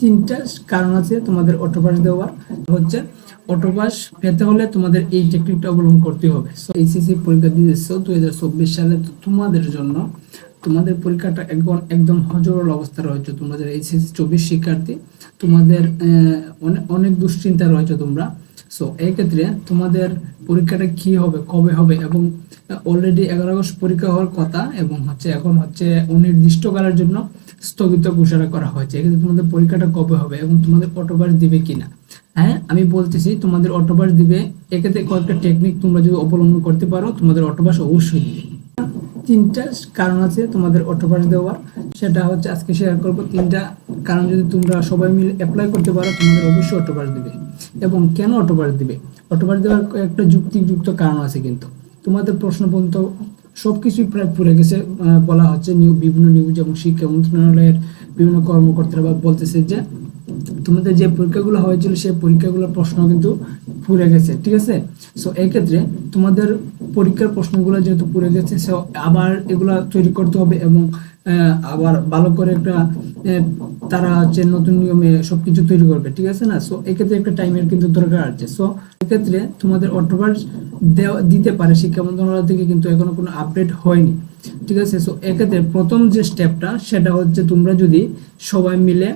তিনটা কারণ আছে তোমাদের অটোপাস দেওয়ার। হচ্ছে অটোপাস পেতে হলে তোমাদের এই টেকনিকটা অবলম্বন করতে হবে। সো এইচএসসি পরীক্ষা দিয়েছ দুই হাজার চব্বিশ সালে তোমাদের জন্য তোমাদের পরীক্ষাটা একদম একদম হজরল অবস্থা রয়েছে। তোমাদের এইচএসসি চব্বিশ শিক্ষার্থী, তোমাদের অনেক দুশ্চিন্তা রয়েছে তোমরা। সো এই ক্ষেত্রে তোমাদের পরীক্ষাটা কি হবে, কবে হবে এবং অলরেডি এগারো আগস্ট পরীক্ষা হওয়ার কথা এবং হচ্ছে এখন হচ্ছে অনির্দিষ্টকালের জন্য স্থগিত ঘোষণা করা হয়েছে। এক্ষেত্রে তোমাদের পরীক্ষাটা কবে হবে এবং তোমাদের অটোপাস দিবে কিনা? হ্যাঁ আমি বলতেছি তোমাদের অটোপাস দিবে, এক্ষেত্রে কয়েকটা টেকনিক তোমরা যদি অবলম্বন করতে পারো, তোমাদের অটোপাস অবশ্যই দিবে। তিনটা কারণ আছে তোমাদের অটোপাস দেওয়ার। সেটা হচ্ছে আজকে শেয়ার করব তিনটা কারণ যদি তোমরা সবাই মিলে অ্যাপ্লাই করতে পারো, তোমাদের অবশ্যই অটোপাস দিবে। এবং কেন অটোপাস দিবে? অটোপাস দেওয়ার একটা যুক্তিযুক্ত কারণ আছে কিন্তু। তোমাদের প্রশ্ন পর্যন্ত সবকিছুই প্রায় পুরে গেছে বলা হচ্ছে নিউ বিভিন্ন নিউজ এবং শিক্ষা মন্ত্রণালয়ের বিভিন্ন কর্মকর্তারা বলতেছে যে, তোমাদের যে পরীক্ষাগুলো হয়েছিল, সেই পরীক্ষাগুলোর প্রশ্ন কিন্তু পুড়ে গেছে, ঠিক আছে? সো এই ক্ষেত্রে তোমাদের পরীক্ষার প্রশ্নগুলো যেহেতু পুড়ে গেছে সো আবার এগুলা তৈরি করতে হবে এবং আবার ভালো করে একটা তারা হচ্ছে নতুন নিয়মে সবকিছু তৈরি করবে, ঠিক আছে না? সো এক্ষেত্রে একটা টাইমের কিন্তু দরকার আছে। সো এক্ষেত্রে তোমাদের দেওয়া, দিতে পারে শিক্ষা মন্ত্রণালয় থেকে কিন্তু এখনও কোনো আপডেট হয়নি, ঠিক আছে? সো এক্ষেত্রে প্রথম যে স্টেপটা সেটা হচ্ছে তোমরা যদি সবাই মিলে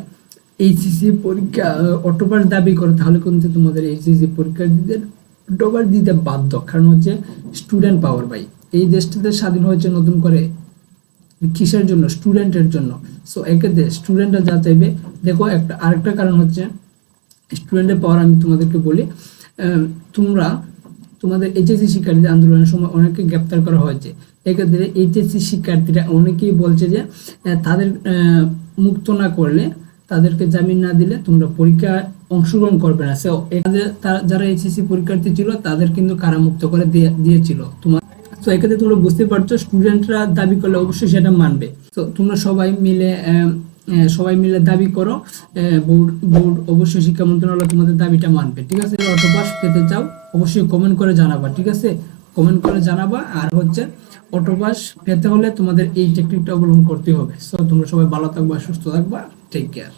এইচএসসি পরীক্ষা অটোপাস দাবি করো, তাহলে কিন্তু তোমাদের এইচএসসি পরীক্ষা দিতে অটোপাস দিতে বাধ্য। কারণ হচ্ছে স্টুডেন্ট পাওয়ার বাই এই দেশটাতে স্বাধীন হয়েছে নতুন করে কিসের জন্য? স্টুডেন্টের জন্য। সো এক্ষেত্রে স্টুডেন্টরা যা চাইবে, দেখো একটা, আরেকটা কারণ হচ্ছে স্টুডেন্টের পাওয়ার আমি তোমাদেরকে বলি তোমরা, তোমাদের এইচএসসি শিক্ষার্থী আন্দোলনের সময় অনেকে গ্রেপ্তার করা হয়েছে। এক্ষেত্রে এইচএসসি শিক্ষার্থীরা অনেকেই বলছে যে তাদের মুক্ত না করলে তাদেরকে জামিন না দিলে তোমরা পরীক্ষায় অংশগ্রহণ করবে না। যারা এইচএসসি পরীক্ষার্থী ছিল, তাদের কিন্তু কারামুক্ত করে দিয়েছিল। তোমার তো এক্ষেত্রে তোমরা বুঝতে পারছ স্টুডেন্টরা দাবি করলে অবশ্যই সেটা মানবে। তো তোমরা সবাই মিলে সবাই মিলে দাবি করো বোর্ড বোর্ড অবশ্যই শিক্ষা মন্ত্রণালয় তোমাদের দাবিটা মানবে, ঠিক আছে? অটোপাস পেতে চাও, অবশ্যই কমেন্ট করে জানাবা, ঠিক আছে? কমেন্ট করে জানাবা, আর হচ্ছে অটোপাস পেতে হলে তোমাদের এই টেকনিকটা অবলম্বন করতে হবে। সো তোমরা সবাই ভালো থাকবা, সুস্থ থাকবা টেক কেয়ার